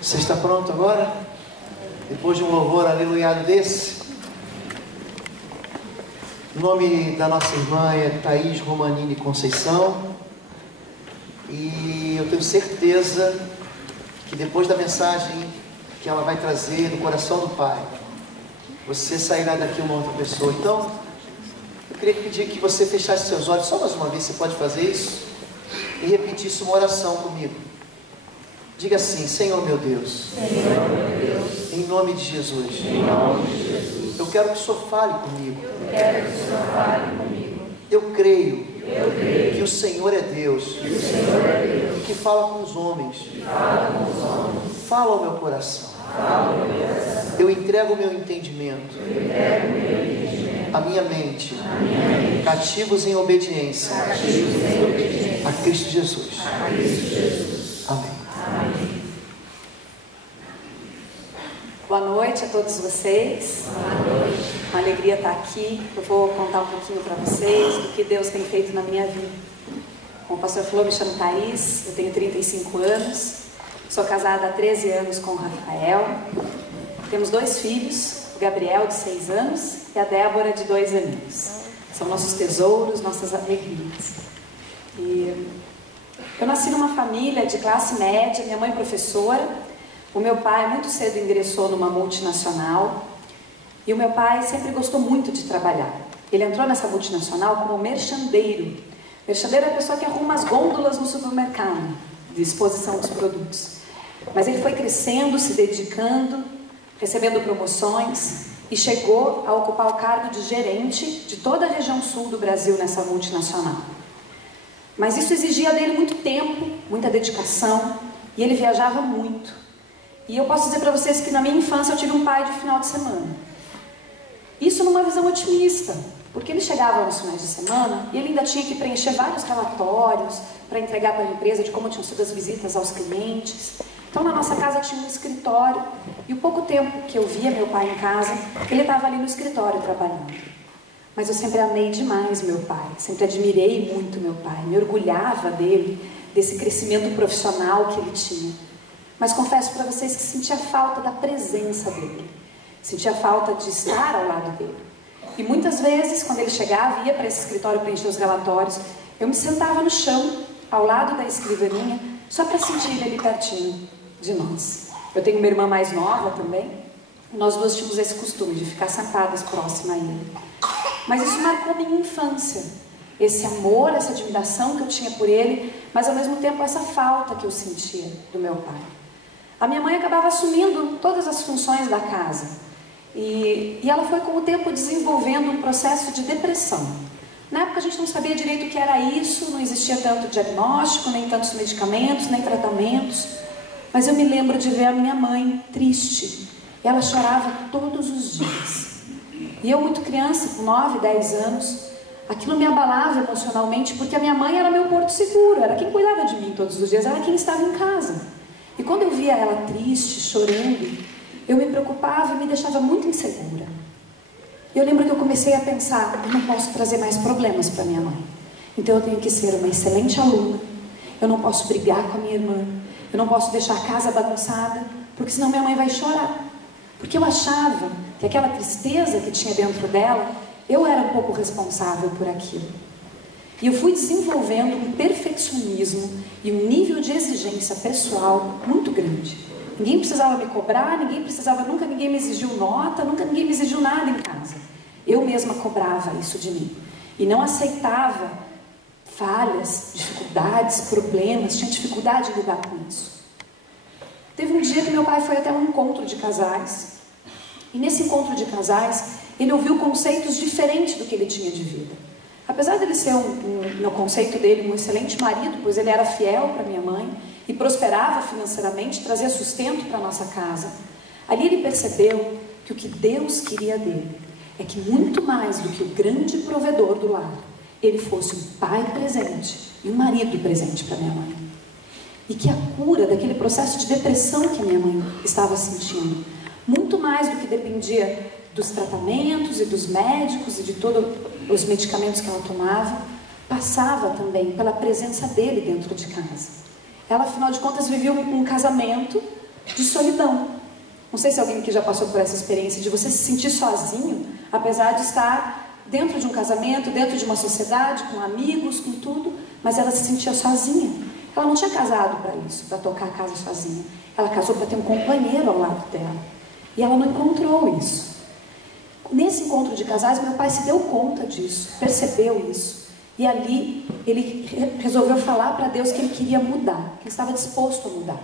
Você está pronto agora? Depois de um louvor aleluiado desse? O nome da nossa irmã é Thaís Romanini Conceição. E eu tenho certeza que depois da mensagem que ela vai trazer no coração do Pai, você sairá daqui uma outra pessoa. Então, eu queria pedir que você fechasse seus olhos só mais uma vez. Você pode fazer isso? E repetisse uma oração comigo. Diga assim: Senhor meu Deus, Senhor meu Deus, em nome de Jesus, em nome de Jesus, eu quero que o Senhor fale comigo. eu quero que o Senhor fale comigo. Eu creio Que o Senhor é Deus, o Senhor é Deus, que fala com os homens. fala com os homens, Fala ao meu coração. fala ao meu coração, Eu entrego o meu entendimento, eu entrego o meu entendimento, a minha mente, a minha mente, cativos em obediência cativos em obediência a Cristo Jesus. a Cristo Jesus. Amém. Amém. Boa noite a todos vocês. Boa noite. Uma alegria estar aqui. Eu vou contar um pouquinho para vocês do que Deus tem feito na minha vida. Como o pastor falou, me chamo Thaís, eu tenho 35 anos, sou casada há 13 anos com o Rafael. Temos 2 filhos, o Gabriel de 6 anos e a Débora de 2 aninhos. São nossos tesouros, nossas alegrias. E eu nasci numa família de classe média, minha mãe professora, o meu pai muito cedo ingressou numa multinacional e o meu pai sempre gostou muito de trabalhar. Ele entrou nessa multinacional como merchandeiro. Merchandeiro é a pessoa que arruma as gôndolas no supermercado, de exposição dos produtos. Mas ele foi crescendo, se dedicando, recebendo promoções e chegou a ocupar o cargo de gerente de toda a região sul do Brasil nessa multinacional. Mas isso exigia dele muito tempo, muita dedicação, e ele viajava muito. E eu posso dizer para vocês que na minha infância eu tive um pai de final de semana. Isso numa visão otimista, porque ele chegava nos finais de semana e ele ainda tinha que preencher vários relatórios para entregar para a empresa de como tinham sido as visitas aos clientes. Então na nossa casa tinha um escritório e o pouco tempo que eu via meu pai em casa, ele estava ali no escritório trabalhando. Mas eu sempre amei demais meu pai, sempre admirei muito meu pai, me orgulhava dele, desse crescimento profissional que ele tinha. Mas confesso para vocês que sentia falta da presença dele, sentia falta de estar ao lado dele. E muitas vezes, quando ele chegava e ia para esse escritório preencher os relatórios, eu me sentava no chão, ao lado da escrivaninha, só para sentir ele ali pertinho de nós. Eu tenho uma irmã mais nova também, e nós duas tínhamos esse costume de ficar sentadas próximas a ele. Mas isso marcou minha infância, esse amor, essa admiração que eu tinha por ele, mas ao mesmo tempo essa falta que eu sentia do meu pai. A minha mãe acabava assumindo todas as funções da casa e ela foi com o tempo desenvolvendo um processo de depressão. Na época a gente não sabia direito o que era isso, não existia tanto diagnóstico, nem tantos medicamentos, nem tratamentos, mas eu me lembro de ver a minha mãe triste. Ela chorava todos os dias. E eu, muito criança, com 9, 10 anos, aquilo me abalava emocionalmente, porque a minha mãe era meu porto seguro, era quem cuidava de mim todos os dias, era quem estava em casa. E quando eu via ela triste, chorando, eu me preocupava e me deixava muito insegura. Eu lembro que eu comecei a pensar, eu não posso trazer mais problemas para minha mãe. Então eu tenho que ser uma excelente aluna, eu não posso brigar com a minha irmã, eu não posso deixar a casa bagunçada, porque senão minha mãe vai chorar. Porque eu achava que aquela tristeza que tinha dentro dela, eu era um pouco responsável por aquilo. E eu fui desenvolvendo um perfeccionismo e um nível de exigência pessoal muito grande. Ninguém precisava me cobrar, nunca ninguém me exigiu nota, nunca ninguém me exigiu nada em casa. Eu mesma cobrava isso de mim. E não aceitava falhas, dificuldades, problemas, tinha dificuldade de lidar com isso. Teve um dia que meu pai foi até um encontro de casais, e nesse encontro de casais, ele ouviu conceitos diferentes do que ele tinha de vida. Apesar dele ser, no conceito dele, um excelente marido, pois ele era fiel para minha mãe, e prosperava financeiramente, trazia sustento para a nossa casa, ali ele percebeu que o que Deus queria dele é que muito mais do que o grande provedor do lar, ele fosse um pai presente e um marido presente para minha mãe. E que a cura daquele processo de depressão que a minha mãe estava sentindo, muito mais do que dependia dos tratamentos e dos médicos e de todos os medicamentos que ela tomava, passava também pela presença dele dentro de casa. Ela, afinal de contas, vivia um casamento de solidão. Não sei se alguém aqui já passou por essa experiência de você se sentir sozinho, apesar de estar dentro de um casamento, dentro de uma sociedade, com amigos, com tudo, mas ela se sentia sozinha. Ela não tinha casado para isso, para tocar a casa sozinha. Ela casou para ter um companheiro ao lado dela. E ela não encontrou isso. Nesse encontro de casais, meu pai se deu conta disso, percebeu isso. E ali ele resolveu falar para Deus que ele queria mudar, que ele estava disposto a mudar.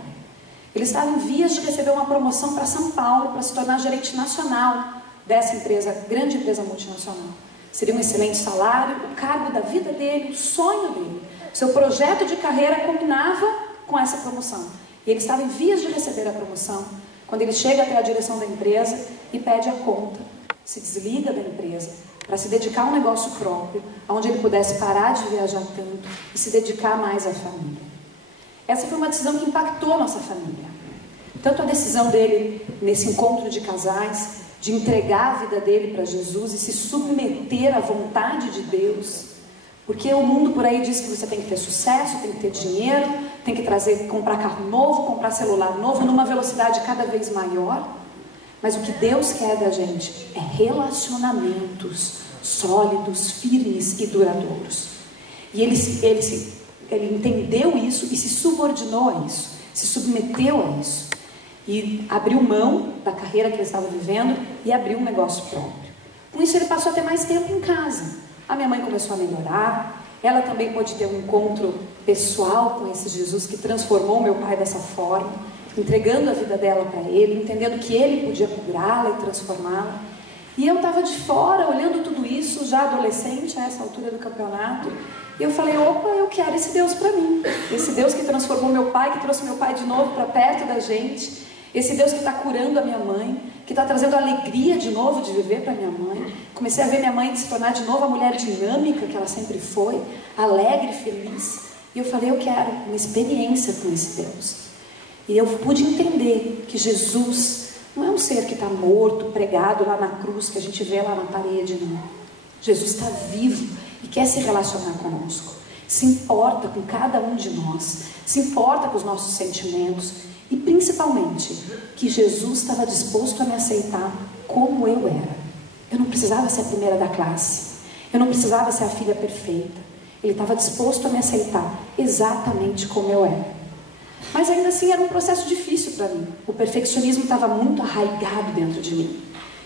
Ele estava em vias de receber uma promoção para São Paulo, para se tornar gerente nacional dessa empresa, grande empresa multinacional. Seria um excelente salário, o cargo da vida dele, o sonho dele. Seu projeto de carreira combinava com essa promoção. E ele estava em vias de receber a promoção, quando ele chega até a direção da empresa e pede a conta, se desliga da empresa, para se dedicar a um negócio próprio, onde ele pudesse parar de viajar tanto e se dedicar mais à família. Essa foi uma decisão que impactou a nossa família. Tanto a decisão dele, nesse encontro de casais, de entregar a vida dele para Jesus e se submeter à vontade de Deus. Porque o mundo por aí diz que você tem que ter sucesso, tem que ter dinheiro, tem que comprar carro novo, comprar celular novo, numa velocidade cada vez maior. Mas o que Deus quer da gente é relacionamentos sólidos, firmes e duradouros. E ele entendeu isso e se subordinou a isso, se submeteu a isso. E abriu mão da carreira que ele estava vivendo e abriu um negócio próprio. Com isso ele passou a ter mais tempo em casa. A minha mãe começou a melhorar, ela também pôde ter um encontro pessoal com esse Jesus que transformou meu pai dessa forma, entregando a vida dela para ele, entendendo que ele podia curá-la e transformá-la. E eu estava de fora, olhando tudo isso, já adolescente, a essa altura do campeonato, e eu falei, opa, eu quero esse Deus para mim. Esse Deus que transformou meu pai, que trouxe meu pai de novo para perto da gente. Esse Deus que está curando a minha mãe, que está trazendo alegria de novo de viver para minha mãe. Comecei a ver minha mãe se tornar de novo a mulher dinâmica que ela sempre foi, alegre, feliz. E eu falei, eu quero uma experiência com esse Deus. E eu pude entender que Jesus não é um ser que está morto, pregado lá na cruz, que a gente vê lá na parede, não. Jesus está vivo e quer se relacionar conosco. Se importa com cada um de nós, se importa com os nossos sentimentos. E principalmente, que Jesus estava disposto a me aceitar como eu era. Eu não precisava ser a primeira da classe. Eu não precisava ser a filha perfeita. Ele estava disposto a me aceitar exatamente como eu era. Mas ainda assim era um processo difícil para mim. O perfeccionismo estava muito arraigado dentro de mim.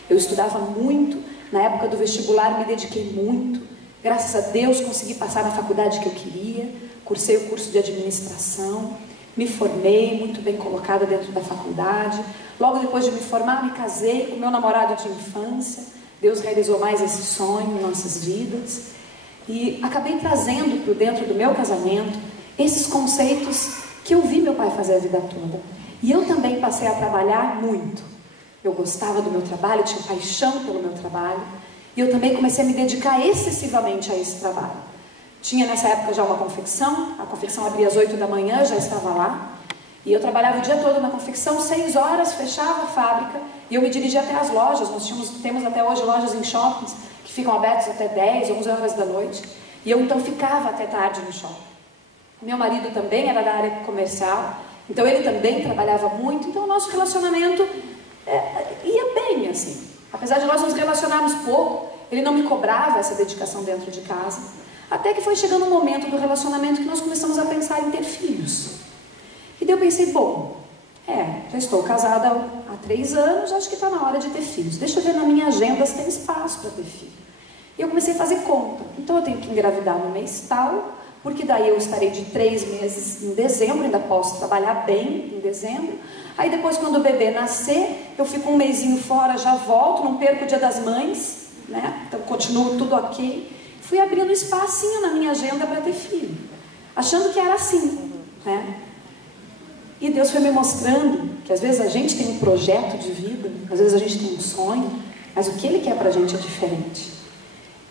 Eu estudava muito. Na época do vestibular me dediquei muito. Graças a Deus consegui passar na faculdade que eu queria. Cursei o curso de administração. Me formei, muito bem colocada dentro da faculdade. Logo depois de me formar, me casei com meu namorado de infância. Deus realizou mais esse sonho em nossas vidas. E acabei trazendo para dentro do meu casamento esses conceitos que eu vi meu pai fazer a vida toda. E eu também passei a trabalhar muito. Eu gostava do meu trabalho, tinha paixão pelo meu trabalho. E eu também comecei a me dedicar excessivamente a esse trabalho. Tinha nessa época já uma confecção, a confecção abria às 8 da manhã, já estava lá. E eu trabalhava o dia todo na confecção, 6 horas, fechava a fábrica e eu me dirigia até as lojas. Nós temos até hoje lojas em shoppings que ficam abertas até 10, 11 horas da noite. E eu então ficava até tarde no shopping. Meu marido também era da área comercial, então ele também trabalhava muito. Então o nosso relacionamento ia bem, assim. Apesar de nós nos relacionarmos pouco, ele não me cobrava essa dedicação dentro de casa. Até que foi chegando um momento do relacionamento que nós começamos a pensar em ter filhos. E daí eu pensei, bom, já estou casada há 3 anos, acho que está na hora de ter filhos. Deixa eu ver na minha agenda se tem espaço para ter filho. E eu comecei a fazer conta. Então eu tenho que engravidar no mês tal, porque daí eu estarei de 3 meses em dezembro, ainda posso trabalhar bem em dezembro. Aí depois, quando o bebê nascer, eu fico um mesinho fora, já volto, não perco o Dia das Mães, né? Então continuo tudo ok. Fui abrindo espacinho na minha agenda para ter filho, achando que era assim, né? E Deus foi me mostrando que às vezes a gente tem um projeto de vida, às vezes a gente tem um sonho, mas o que Ele quer para a gente é diferente.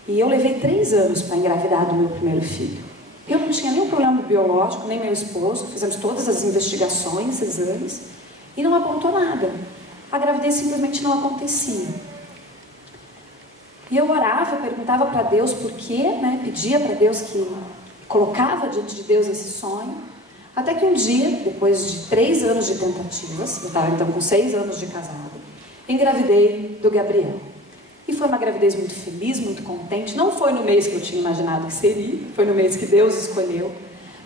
E eu levei 3 anos para engravidar do meu primeiro filho. Eu não tinha nenhum problema biológico, nem meu esposo, fizemos todas as investigações, exames, e não apontou nada. A gravidez simplesmente não acontecia. E eu orava, perguntava para Deus por quê, né? Pedia para Deus que colocava diante de Deus esse sonho. Até que um dia, depois de 3 anos de tentativas, eu estava então com 6 anos de casada, engravidei do Gabriel. E foi uma gravidez muito feliz, muito contente. Não foi no mês que eu tinha imaginado que seria, foi no mês que Deus escolheu.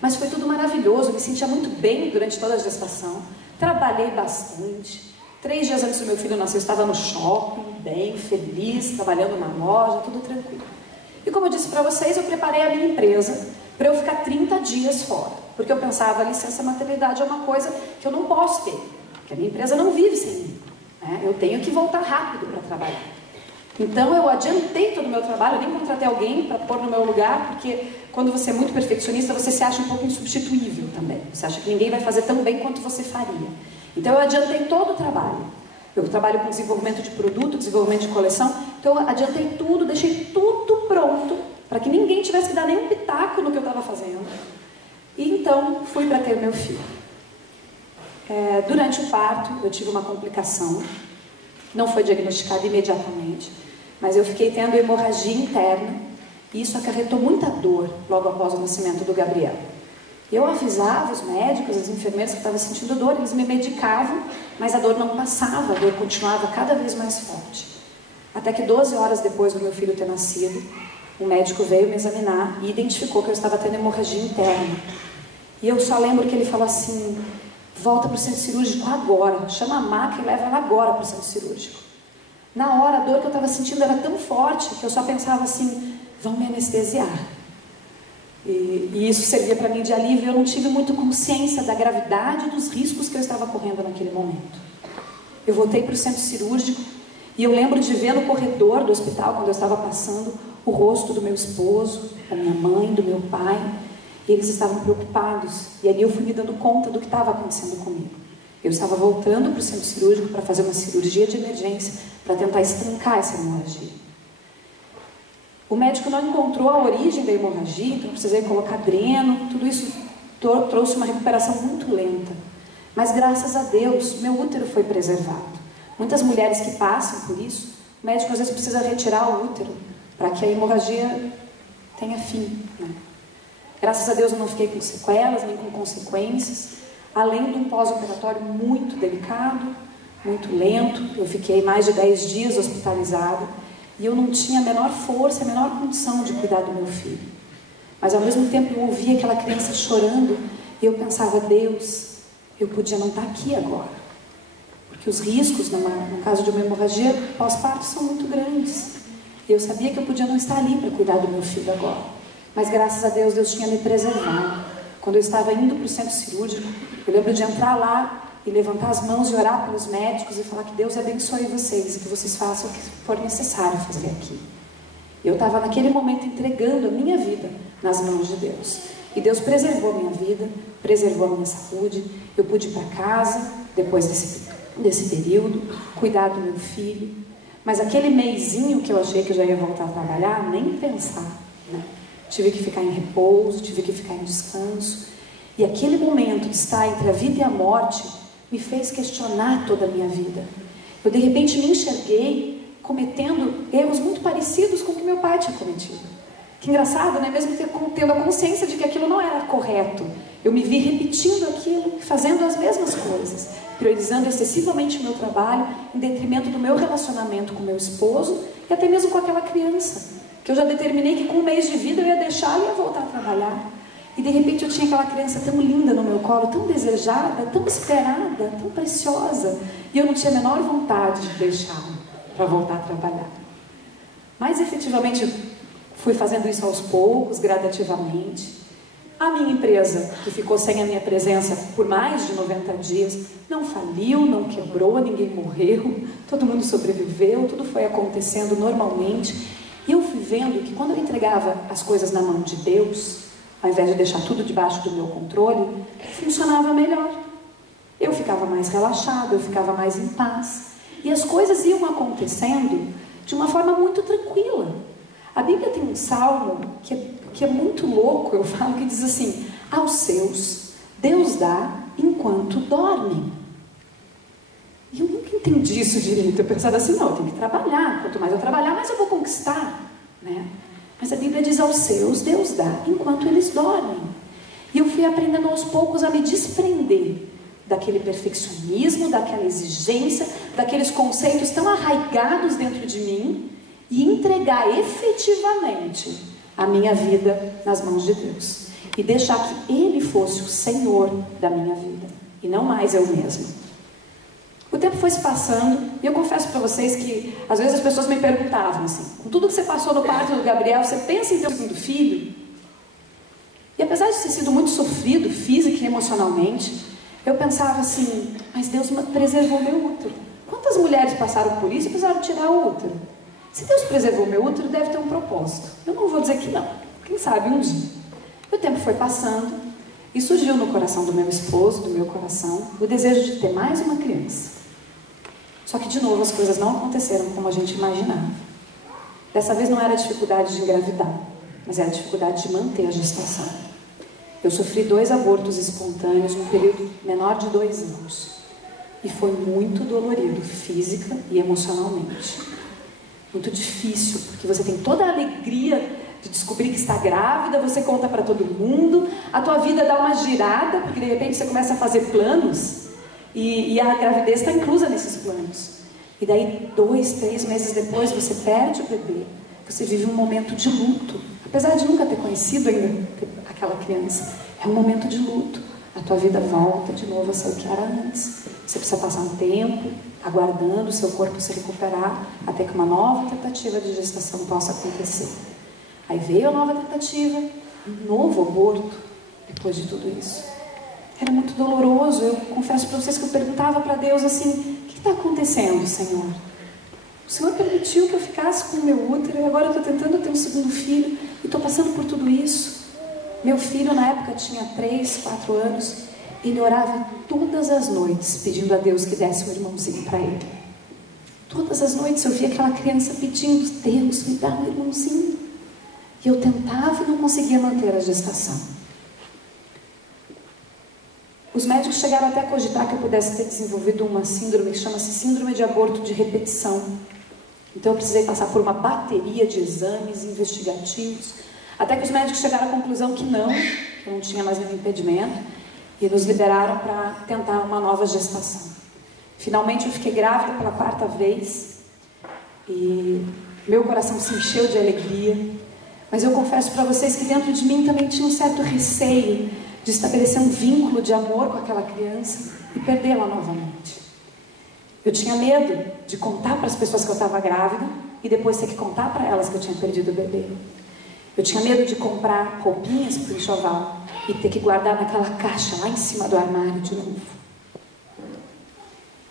Mas foi tudo maravilhoso, eu me sentia muito bem durante toda a gestação. Trabalhei bastante. 3 dias antes do meu filho nascer, eu estava no shopping, bem, feliz, trabalhando na loja, tudo tranquilo. E como eu disse para vocês, eu preparei a minha empresa para eu ficar 30 dias fora. Porque eu pensava, a licença maternidade é uma coisa que eu não posso ter. Porque a minha empresa não vive sem mim. Né? Eu tenho que voltar rápido para trabalhar. Então eu adiantei todo o meu trabalho, eu nem contratei alguém para pôr no meu lugar, porque quando você é muito perfeccionista, você se acha um pouco insubstituível também. Você acha que ninguém vai fazer tão bem quanto você faria. Então eu adiantei todo o trabalho. Eu trabalho com desenvolvimento de produto, desenvolvimento de coleção, então eu adiantei tudo, deixei tudo pronto, para que ninguém tivesse que dar nenhum pitaco no que eu estava fazendo. E então fui para ter meu filho. Durante o parto eu tive uma complicação, não foi diagnosticada imediatamente, mas eu fiquei tendo hemorragia interna e isso acarretou muita dor logo após o nascimento do Gabriel. Eu avisava os médicos, as enfermeiras que estavam sentindo dor, eles me medicavam, mas a dor não passava, a dor continuava cada vez mais forte. Até que 12 horas depois do meu filho ter nascido, o médico veio me examinar e identificou que eu estava tendo hemorragia interna. E eu só lembro que ele falou assim, volta para o centro cirúrgico agora, chama a maca e leva ela agora para o centro cirúrgico. Na hora, a dor que eu estava sentindo era tão forte que eu só pensava assim, vão me anestesiar. E isso servia para mim de alívio, eu não tive muito consciência da gravidade e dos riscos que eu estava correndo naquele momento. Eu voltei para o centro cirúrgico e eu lembro de ver no corredor do hospital, quando eu estava passando, o rosto do meu esposo, da minha mãe, do meu pai, e eles estavam preocupados. E ali eu fui me dando conta do que estava acontecendo comigo. Eu estava voltando para o centro cirúrgico para fazer uma cirurgia de emergência, para tentar estancar essa hemorragia. O médico não encontrou a origem da hemorragia, então eu precisei colocar dreno, tudo isso trouxe uma recuperação muito lenta. Mas graças a Deus, meu útero foi preservado. Muitas mulheres que passam por isso, o médico às vezes precisa retirar o útero, para que a hemorragia tenha fim. Né? Graças a Deus eu não fiquei com sequelas, nem com consequências, além de um pós-operatório muito delicado, muito lento. Eu fiquei mais de 10 dias hospitalizada, e eu não tinha a menor força, a menor condição de cuidar do meu filho. Mas ao mesmo tempo eu ouvia aquela criança chorando e eu pensava, Deus, eu podia não estar aqui agora. Porque os riscos, no caso de uma hemorragia pós-parto, são muito grandes. Eu sabia que eu podia não estar ali para cuidar do meu filho agora. Mas graças a Deus, Deus tinha me preservado. Quando eu estava indo para o centro cirúrgico, eu lembro de entrar lá e levantar as mãos e orar pelos médicos e falar que Deus abençoe vocês e que vocês façam o que for necessário fazer aqui. Eu estava naquele momento entregando a minha vida nas mãos de Deus. E Deus preservou a minha vida, preservou a minha saúde. Eu pude ir para casa, depois desse período, cuidar do meu filho. Mas aquele meizinho que eu achei que eu já ia voltar a trabalhar, nem pensar. Né? Tive que ficar em repouso, tive que ficar em descanso. E aquele momento de estar entre a vida e a morte me fez questionar toda a minha vida. Eu de repente me enxerguei cometendo erros muito parecidos com o que meu pai tinha cometido. Que engraçado, né? Mesmo tendo a consciência de que aquilo não era correto, eu me vi repetindo aquilo, fazendo as mesmas coisas, priorizando excessivamente o meu trabalho em detrimento do meu relacionamento com meu esposo e até mesmo com aquela criança, que eu já determinei que com 1 mês de vida eu ia deixar e ia voltar a trabalhar. E de repente eu tinha aquela criança tão linda no meu colo, tão desejada, tão esperada, tão preciosa, e eu não tinha a menor vontade de deixá-la para voltar a trabalhar. Mas efetivamente fui fazendo isso aos poucos, gradativamente. A minha empresa, que ficou sem a minha presença por mais de 90 dias, não faliu, não quebrou, ninguém morreu, todo mundo sobreviveu, tudo foi acontecendo normalmente. E eu fui vendo que quando eu entregava as coisas na mão de Deus, ao invés de deixar tudo debaixo do meu controle, funcionava melhor. Eu ficava mais relaxada, eu ficava mais em paz. E as coisas iam acontecendo de uma forma muito tranquila. A Bíblia tem um salmo que é muito louco, eu falo, que diz assim, aos seus Deus dá enquanto dormem. E eu nunca entendi isso direito. Eu pensava assim, não, eu tenho que trabalhar. Quanto mais eu trabalhar, mais eu vou conquistar. Né? Mas a Bíblia diz aos seus Deus dá enquanto eles dormem. E eu fui aprendendo aos poucos a me desprender daquele perfeccionismo, daquela exigência, daqueles conceitos tão arraigados dentro de mim e entregar efetivamente a minha vida nas mãos de Deus. E deixar que Ele fosse o Senhor da minha vida e não mais eu mesma. O tempo foi se passando e eu confesso para vocês que às vezes as pessoas me perguntavam assim: com tudo que você passou no parto do Gabriel, você pensa em ter um segundo filho? E apesar de ter sido muito sofrido física e emocionalmente, eu pensava assim: mas Deus preservou meu útero. Quantas mulheres passaram por isso e precisaram tirar o útero? Se Deus preservou meu útero, deve ter um propósito. Eu não vou dizer que não, quem sabe um dia. E o tempo foi passando e surgiu no coração do meu esposo, do meu coração, o desejo de ter mais uma criança. Só que de novo as coisas não aconteceram como a gente imaginava. Dessa vez não era a dificuldade de engravidar, mas era a dificuldade de manter a gestação. Eu sofri 2 abortos espontâneos num período menor de 2 anos. E foi muito dolorido, física e emocionalmente. Muito difícil, porque você tem toda a alegria de descobrir que está grávida, você conta para todo mundo, a tua vida dá uma girada, porque de repente você começa a fazer planos, e a gravidez está inclusa nesses planos. E daí 2, 3 meses depois você perde o bebê, você vive um momento de luto. Apesar de nunca ter conhecido ainda aquela criança, é um momento de luto. A tua vida volta de novo a ser o que era antes. Você precisa passar um tempo aguardando o seu corpo se recuperar até que uma nova tentativa de gestação possa acontecer. Aí veio a nova tentativa, um novo aborto depois de tudo isso. Era muito doloroso. Eu confesso para vocês que eu perguntava para Deus assim: o que está acontecendo, Senhor? O Senhor permitiu que eu ficasse com o meu útero e agora eu estou tentando ter um segundo filho e estou passando por tudo isso. Meu filho na época tinha 3, 4 anos. Ele orava todas as noites pedindo a Deus que desse um irmãozinho para ele. Todas as noites eu via aquela criança pedindo: Deus, me dá um irmãozinho. E eu tentava e não conseguia manter a gestação. Os médicos chegaram até a cogitar que eu pudesse ter desenvolvido uma síndrome que chama-se síndrome de aborto de repetição. Então eu precisei passar por uma bateria de exames investigativos, até que os médicos chegaram à conclusão que eu não tinha mais nenhum impedimento, e nos liberaram para tentar uma nova gestação. Finalmente eu fiquei grávida pela 4ª vez, e meu coração se encheu de alegria. Mas eu confesso para vocês que dentro de mim também tinha um certo receio de estabelecer um vínculo de amor com aquela criança e perdê-la novamente. Eu tinha medo de contar para as pessoas que eu estava grávida e depois ter que contar para elas que eu tinha perdido o bebê. Eu tinha medo de comprar roupinhas para o enxoval e ter que guardar naquela caixa lá em cima do armário de novo.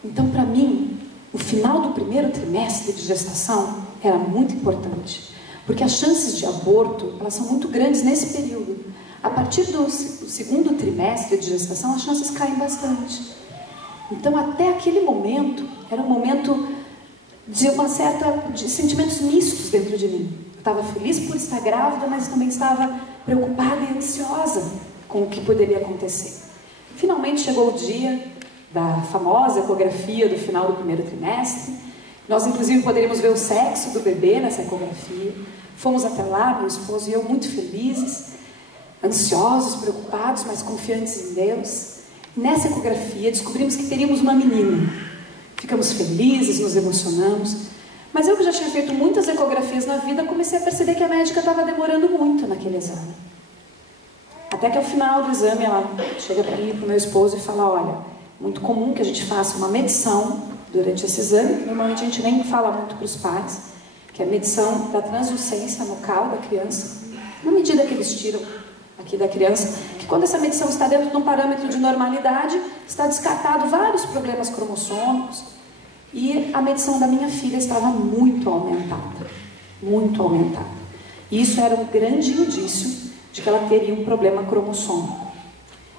Então, para mim, o final do 1º trimestre de gestação era muito importante. Porque as chances de aborto, elas são muito grandes nesse período. A partir do 2º trimestre de gestação, as chances caem bastante. Então, até aquele momento, era um momento de sentimentos mistos dentro de mim. Eu estava feliz por estar grávida, mas também estava preocupada e ansiosa com o que poderia acontecer. Finalmente chegou o dia da famosa ecografia do final do 1º trimestre. Nós, inclusive, poderíamos ver o sexo do bebê nessa ecografia. Fomos até lá, meu esposo e eu, muito felizes, ansiosos, preocupados, mas confiantes em Deus. Nessa ecografia, descobrimos que teríamos uma menina. Ficamos felizes, nos emocionamos. Mas eu, que já tinha feito muitas ecografias na vida, comecei a perceber que a médica estava demorando muito naquele exame. Até que ao final do exame, ela chega para mim e para o meu esposo e fala: olha, muito comum que a gente faça uma medição durante esse exame. Normalmente a gente nem fala muito para os pais, que é a medição da translucência nucal da criança, uma medida que eles tiram aqui da criança, que quando essa medição está dentro de um parâmetro de normalidade, está descartado vários problemas cromossômicos, e a medição da minha filha estava muito aumentada, muito aumentada. E isso era um grande indício de que ela teria um problema cromossômico.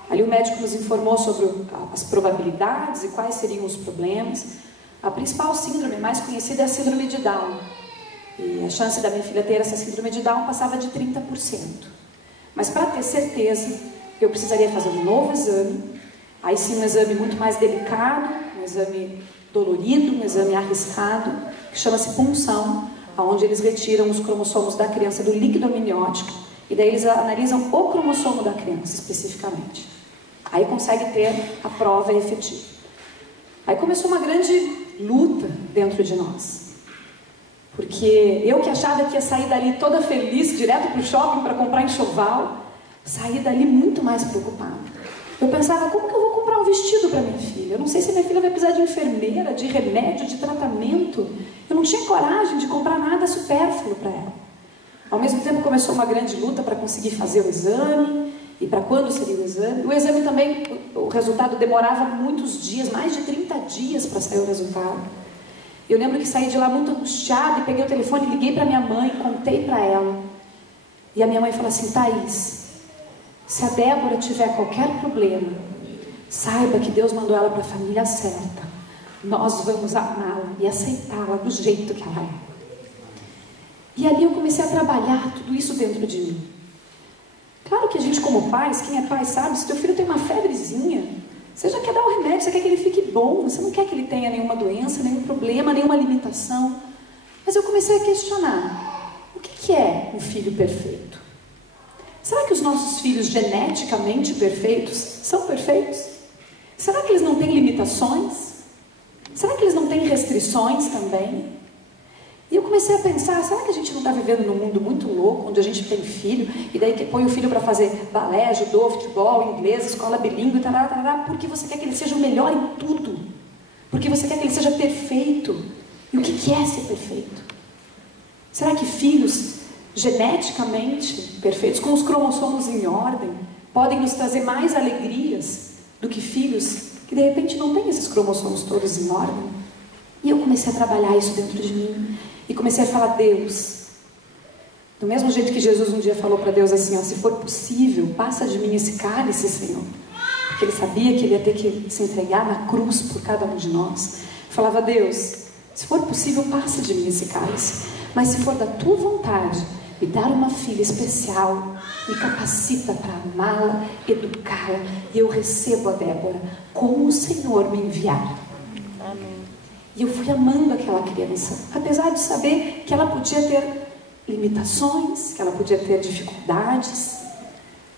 Ali o médico nos informou sobre as probabilidades e quais seriam os problemas. A principal síndrome mais conhecida é a síndrome de Down. E a chance da minha filha ter essa síndrome de Down passava de 30%. Mas para ter certeza, eu precisaria fazer um novo exame. Aí sim, um exame muito mais delicado, um exame dolorido, um exame arriscado, que chama-se punção, onde eles retiram os cromossomos da criança do líquido amniótico E daí eles analisam o cromossomo da criança especificamente. Aí consegue ter a prova efetiva. Aí começou uma grande luta dentro de nós. Porque eu que achava que ia sair dali toda feliz, direto para o shopping para comprar enxoval, saí dali muito mais preocupada. Eu pensava, como que eu vou comprar um vestido para minha filha? Eu não sei se minha filha vai precisar de enfermeira, de remédio, de tratamento. Eu não tinha coragem de comprar nada supérfluo para ela. Ao mesmo tempo começou uma grande luta para conseguir fazer o exame, e para quando seria o exame. O exame também, o resultado demorava muitos dias, mais de 30 dias para sair o resultado. Eu lembro que saí de lá muito angustiada e peguei o telefone, liguei para minha mãe, contei para ela. E a minha mãe falou assim, Thaís, se a Débora tiver qualquer problema, saiba que Deus mandou ela para a família certa. Nós vamos amá-la e aceitá-la do jeito que ela é. E ali eu comecei a trabalhar tudo isso dentro de mim. Claro que a gente como pais, quem é pai sabe, se teu filho tem uma febrezinha, você já quer dar um remédio, você quer que ele fique bom, você não quer que ele tenha nenhuma doença, nenhum problema, nenhuma limitação. Mas eu comecei a questionar, o que é um filho perfeito? Será que os nossos filhos geneticamente perfeitos são perfeitos? Será que eles não têm limitações? Será que eles não têm restrições também? E eu comecei a pensar, será que a gente não está vivendo num mundo muito louco, onde a gente tem filho, e daí que põe o filho para fazer balé, judô, futebol, inglês, escola bilíngue, tarará, tarará, porque você quer que ele seja o melhor em tudo? Porque você quer que ele seja perfeito? E o que é ser perfeito? Será que filhos geneticamente perfeitos, com os cromossomos em ordem, podem nos trazer mais alegrias do que filhos que de repente não têm esses cromossomos todos em ordem? E eu comecei a trabalhar isso dentro de mim. E comecei a falar, Deus, do mesmo jeito que Jesus um dia falou para Deus assim, ó, se for possível, passa de mim esse cálice, Senhor. Porque ele sabia que ele ia ter que se entregar na cruz por cada um de nós. Falava, Deus, se for possível, passa de mim esse cálice. Mas se for da tua vontade, me dar uma filha especial, me capacita para amá-la, educá-la, e eu recebo a Débora como o Senhor me enviar. Amém. E eu fui amando aquela criança, apesar de saber que ela podia ter limitações, que ela podia ter dificuldades.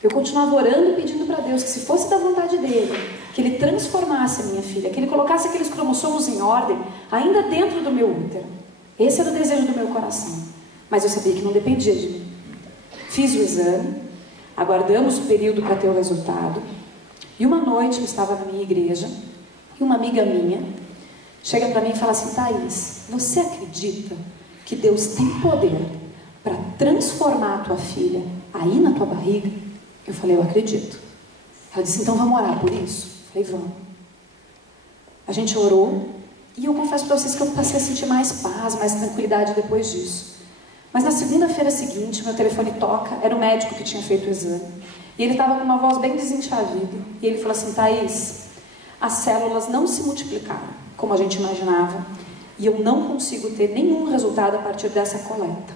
Eu continuava orando e pedindo para Deus que, se fosse da vontade dele, que ele transformasse a minha filha, que ele colocasse aqueles cromossomos em ordem, ainda dentro do meu útero. Esse era o desejo do meu coração, mas eu sabia que não dependia de mim. Fiz o exame, aguardamos o período para ter o resultado, e uma noite eu estava na minha igreja, e uma amiga minha chega para mim e fala assim, Thaís, você acredita que Deus tem poder para transformar a tua filha aí na tua barriga? Eu falei, eu acredito. Ela disse, então vamos orar por isso? Eu falei, vamos. A gente orou e eu confesso para vocês que eu passei a sentir mais paz, mais tranquilidade depois disso. Mas na segunda-feira seguinte, meu telefone toca, era o médico que tinha feito o exame. E ele estava com uma voz bem desenxavida. E ele falou assim, Thaís, as células não se multiplicaram como a gente imaginava, e eu não consigo ter nenhum resultado a partir dessa coleta.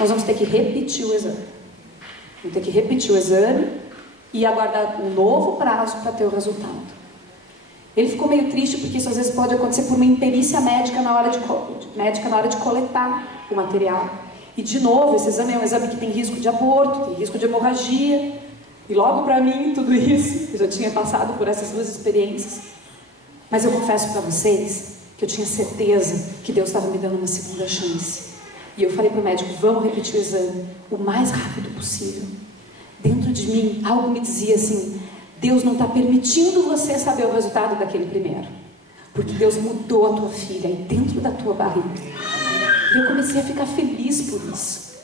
Nós vamos ter que repetir o exame. Vamos ter que repetir o exame e aguardar um novo prazo para ter o resultado. Ele ficou meio triste, porque isso às vezes pode acontecer por uma imperícia médica na hora de coletar o material. E de novo, esse exame é um exame que tem risco de aborto, tem risco de hemorragia. E logo para mim, tudo isso, eu já tinha passado por essas duas experiências. Mas eu confesso para vocês que eu tinha certeza que Deus estava me dando uma segunda chance. E eu falei para o médico, vamos repetir o exame o mais rápido possível. Dentro de mim, algo me dizia assim, Deus não está permitindo você saber o resultado daquele primeiro. Porque Deus mudou a tua filha aí dentro da tua barriga. E eu comecei a ficar feliz por isso.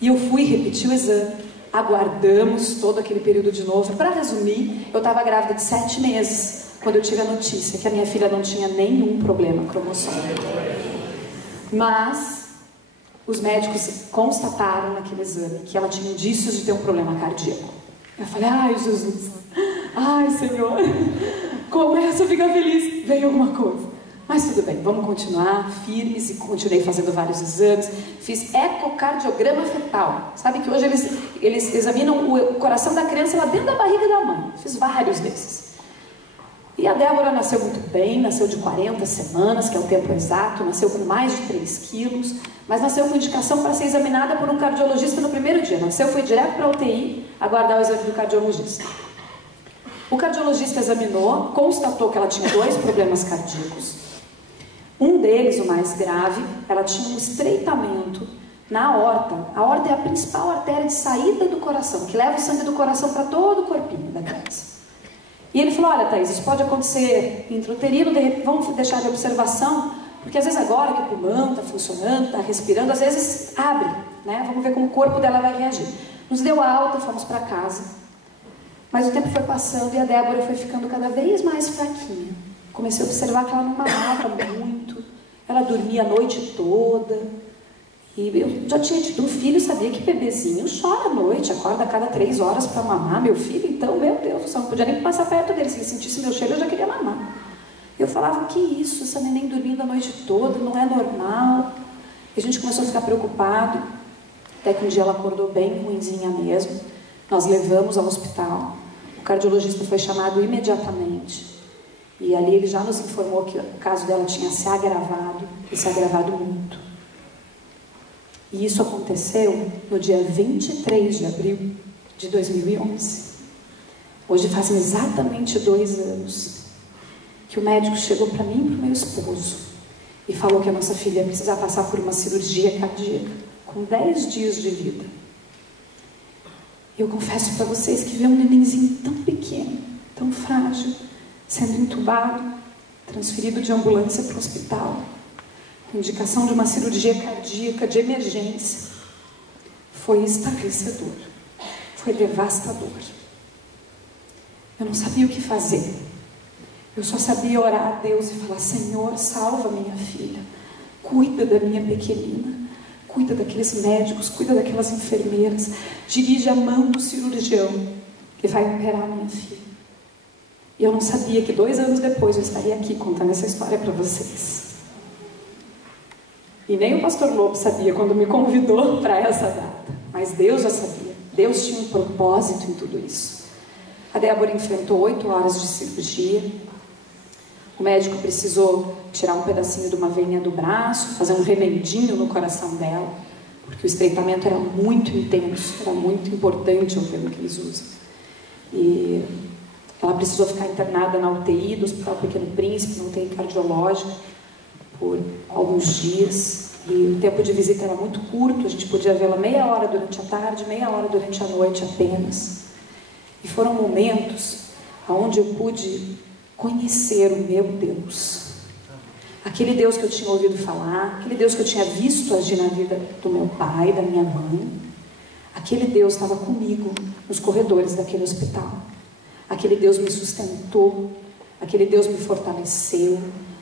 E eu fui repetir o exame. Aguardamos todo aquele período de novo. Para resumir, eu estava grávida de 7 meses. Quando eu tive a notícia que a minha filha não tinha nenhum problema cromossômico. Mas os médicos constataram naquele exame que ela tinha indícios de ter um problema cardíaco. Eu falei, ai Jesus, ai Senhor, começa a ficar feliz, veio alguma coisa. Mas tudo bem, vamos continuar firmes, e continuei fazendo vários exames. Fiz ecocardiograma fetal. Sabe que hoje eles examinam o coração da criança lá dentro da barriga da mãe. Fiz vários desses. E a Débora nasceu muito bem, nasceu de 40 semanas, que é o tempo exato, nasceu com mais de 3 quilos, mas nasceu com indicação para ser examinada por um cardiologista no primeiro dia. Nasceu, foi direto para a UTI, aguardar o exame do cardiologista. O cardiologista examinou, constatou que ela tinha 2 problemas cardíacos. Um deles, o mais grave, ela tinha um estreitamento na aorta. A aorta é a principal artéria de saída do coração, que leva o sangue do coração para todo o corpinho da criança. E ele falou, olha, Thaís, isso pode acontecer intrauterino, vamos deixar de observação, porque às vezes agora que o pulmão está funcionando, está respirando, às vezes abre, né? Vamos ver como o corpo dela vai reagir. Nos deu a alta, fomos para casa. Mas o tempo foi passando e a Débora foi ficando cada vez mais fraquinha. Comecei a observar que ela não mamava muito, ela dormia a noite toda. E eu já tinha tido um filho, sabia que bebezinho chora à noite, acorda a cada 3 horas para mamar. Meu filho, então, meu Deus do céu, não podia nem passar perto dele. Se ele sentisse meu cheiro, eu já queria mamar. Eu falava, que isso, essa neném dormindo a noite toda, não é normal. E a gente começou a ficar preocupado, até que um dia ela acordou bem ruinzinha mesmo. Nós levamos ao hospital, o cardiologista foi chamado imediatamente. E ali ele já nos informou que o caso dela tinha se agravado, e se agravado muito. E isso aconteceu no dia 23 de abril de 2011. Hoje fazem exatamente 2 anos que o médico chegou para mim e para o meu esposo e falou que a nossa filha ia precisar passar por uma cirurgia cardíaca com 10 dias de vida. Eu confesso para vocês que ver um nenenzinho tão pequeno, tão frágil, sendo entubado, transferido de ambulância para o hospital, indicação de uma cirurgia cardíaca de emergência, foi estarrecedor, foi devastador. Eu não sabia o que fazer. Eu só sabia orar a Deus e falar, Senhor, salva minha filha, cuida da minha pequenina, cuida daqueles médicos, cuida daquelas enfermeiras, dirige a mão do cirurgião que vai operar minha filha. E eu não sabia que 2 anos depois eu estaria aqui contando essa história para vocês. E nem o pastor Lobo sabia quando me convidou para essa data. Mas Deus já sabia. Deus tinha um propósito em tudo isso. A Débora enfrentou 8 horas de cirurgia. O médico precisou tirar um pedacinho de uma veinha do braço, fazer um remendinho no coração dela, porque o estreitamento era muito intenso, era muito importante o termo que eles usam. E ela precisou ficar internada na UTI do Hospital Pequeno Príncipe, na UTI cardiológica, por alguns dias, e o tempo de visita era muito curto, a gente podia vê-la meia hora durante a tarde, meia hora durante a noite apenas. E foram momentos onde eu pude conhecer o meu Deus. Aquele Deus que eu tinha ouvido falar, aquele Deus que eu tinha visto agir na vida do meu pai, da minha mãe. Aquele Deus estava comigo nos corredores daquele hospital. Aquele Deus me sustentou, aquele Deus me fortaleceu.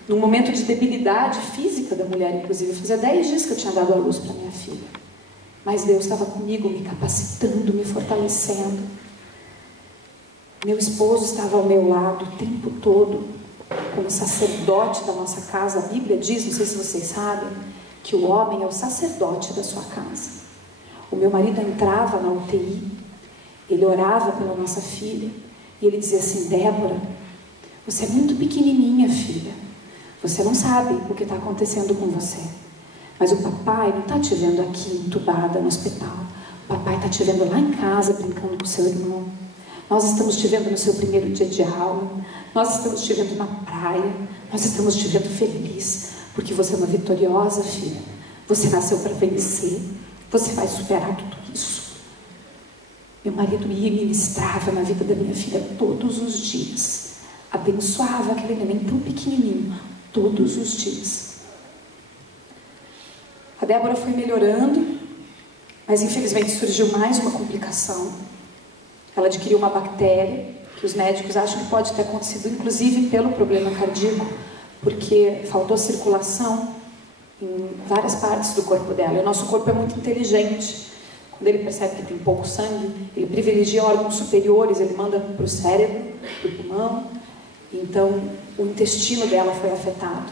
Num momento de debilidade física da mulher, inclusive, fazia 10 dias que eu tinha dado a luz para minha filha. Mas Deus estava comigo, me capacitando, me fortalecendo. Meu esposo estava ao meu lado o tempo todo, como sacerdote da nossa casa. A Bíblia diz, não sei se vocês sabem, que o homem é o sacerdote da sua casa. O meu marido entrava na UTI, ele orava pela nossa filha, e ele dizia assim, Débora, você é muito pequenininha, filha. Você não sabe o que está acontecendo com você. Mas o papai não está te vendo aqui entubada no hospital. O papai está te vendo lá em casa, brincando com seu irmão. Nós estamos te vendo no seu primeiro dia de aula. Nós estamos te vendo na praia. Nós estamos te vendo feliz. Porque você é uma vitoriosa, filha. Você nasceu para vencer. Você vai superar tudo isso. Meu marido ia e ministrava na vida da minha filha todos os dias. Abençoava aquele neném tão pequenininho todos os dias. A Débora foi melhorando, mas infelizmente surgiu mais uma complicação. Ela adquiriu uma bactéria, que os médicos acham que pode ter acontecido inclusive pelo problema cardíaco, porque faltou circulação em várias partes do corpo dela. E o nosso corpo é muito inteligente. Quando ele percebe que tem pouco sangue, ele privilegia órgãos superiores, ele manda para o cérebro, para o pulmão. Então, o intestino dela foi afetado.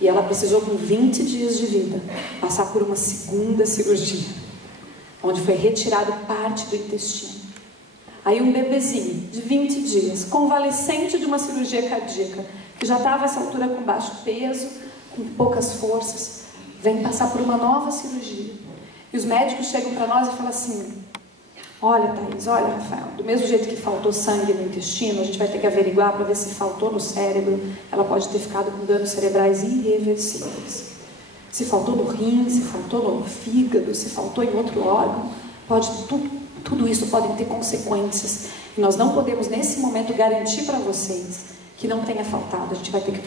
E ela precisou, com 20 dias de vida, passar por uma segunda cirurgia, onde foi retirado parte do intestino. Aí um bebezinho de 20 dias, convalescente de uma cirurgia cardíaca, que já estava a essa altura com baixo peso, com poucas forças, vem passar por uma nova cirurgia. E os médicos chegam para nós e falam assim: olha, Thaís, olha, Rafael, do mesmo jeito que faltou sangue no intestino, a gente vai ter que averiguar para ver se faltou no cérebro. Ela pode ter ficado com danos cerebrais irreversíveis. Se faltou no rim, se faltou no fígado, se faltou em outro órgão, tudo isso pode ter consequências. E nós não podemos, nesse momento, garantir para vocês que não tenha faltado. A gente vai ter que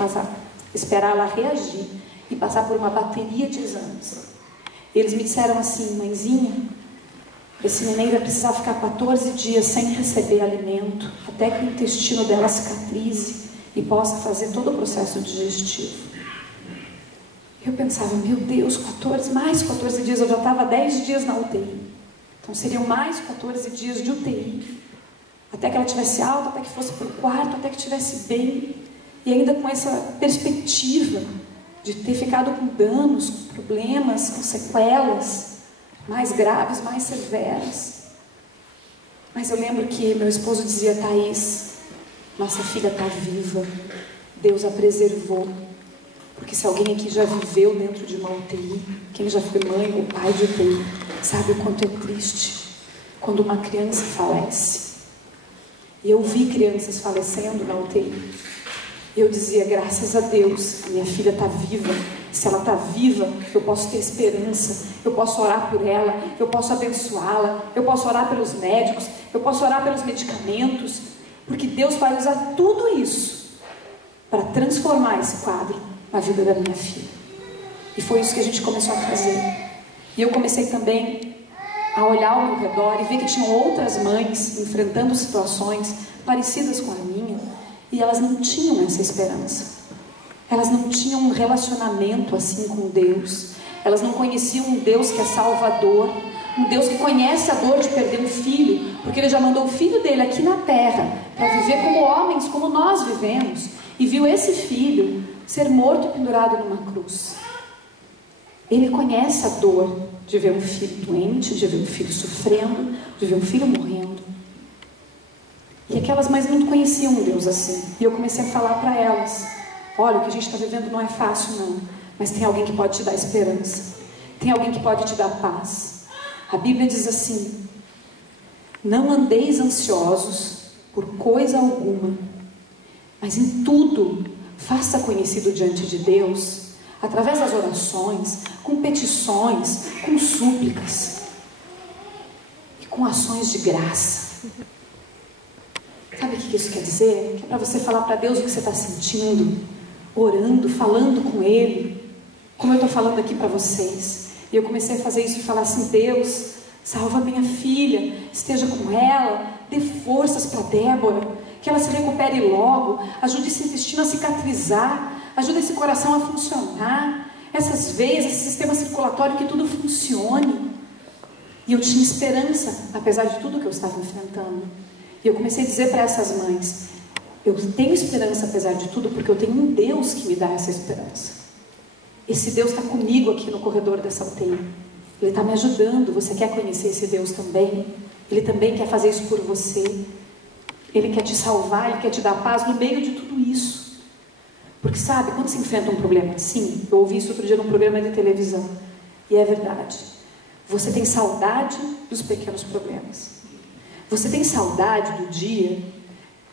esperar ela reagir e passar por uma bateria de exames. Eles me disseram assim: mãezinha, esse neném vai precisar ficar 14 dias sem receber alimento, até que o intestino dela cicatrize e possa fazer todo o processo digestivo. Eu pensava: meu Deus, mais 14 dias, eu já estava 10 dias na UTI. Então seriam mais 14 dias de UTI, até que ela estivesse alta, até que fosse para o quarto, até que estivesse bem, e ainda com essa perspectiva de ter ficado com danos, com problemas, com sequelas mais graves, mais severas. Mas eu lembro que meu esposo dizia: Thaís, nossa filha está viva, Deus a preservou. Porque se alguém aqui já viveu dentro de uma UTI, quem já foi mãe ou pai de UTI, sabe o quanto é triste quando uma criança falece. E eu vi crianças falecendo na UTI. Eu dizia: graças a Deus, a minha filha está viva. Se ela está viva, eu posso ter esperança, eu posso orar por ela, eu posso abençoá-la, eu posso orar pelos médicos, eu posso orar pelos medicamentos, porque Deus vai usar tudo isso para transformar esse quadro na vida da minha filha. E foi isso que a gente começou a fazer. E eu comecei também a olhar ao meu redor e ver que tinham outras mães enfrentando situações parecidas com a minha, e elas não tinham essa esperança. Elas não tinham um relacionamento assim com Deus. Elas não conheciam um Deus que é salvador, um Deus que conhece a dor de perder um filho, porque Ele já mandou o filho dele aqui na terra para viver como homens, como nós vivemos, e viu esse filho ser morto e pendurado numa cruz. Ele conhece a dor de ver um filho doente, de ver um filho sofrendo, de ver um filho morrendo. E aquelas mães não conheciam um Deus assim. E eu comecei a falar para elas: olha, o que a gente está vivendo não é fácil não, mas tem alguém que pode te dar esperança, tem alguém que pode te dar paz. A Bíblia diz assim: não andeis ansiosos por coisa alguma, mas em tudo faça conhecido diante de Deus, através das orações, com petições, com súplicas e com ações de graça. Sabe o que isso quer dizer? Que é para você falar para Deus o que você está sentindo, orando, falando com Ele, como eu estou falando aqui para vocês. E eu comecei a fazer isso e falar assim: Deus, salva minha filha, esteja com ela, dê forças para Débora, que ela se recupere logo, ajude esse intestino a cicatrizar, ajude esse coração a funcionar, essas veias, esse sistema circulatório, que tudo funcione. E eu tinha esperança, apesar de tudo que eu estava enfrentando. E eu comecei a dizer para essas mães: eu tenho esperança apesar de tudo, porque eu tenho um Deus que me dá essa esperança. Esse Deus está comigo aqui no corredor dessa UTI. Ele está me ajudando. Você quer conhecer esse Deus também? Ele também quer fazer isso por você. Ele quer te salvar, Ele quer te dar paz no meio de tudo isso. Porque sabe, quando se enfrenta um problema assim, eu ouvi isso outro dia num programa de televisão, e é verdade, você tem saudade dos pequenos problemas. Você tem saudade do dia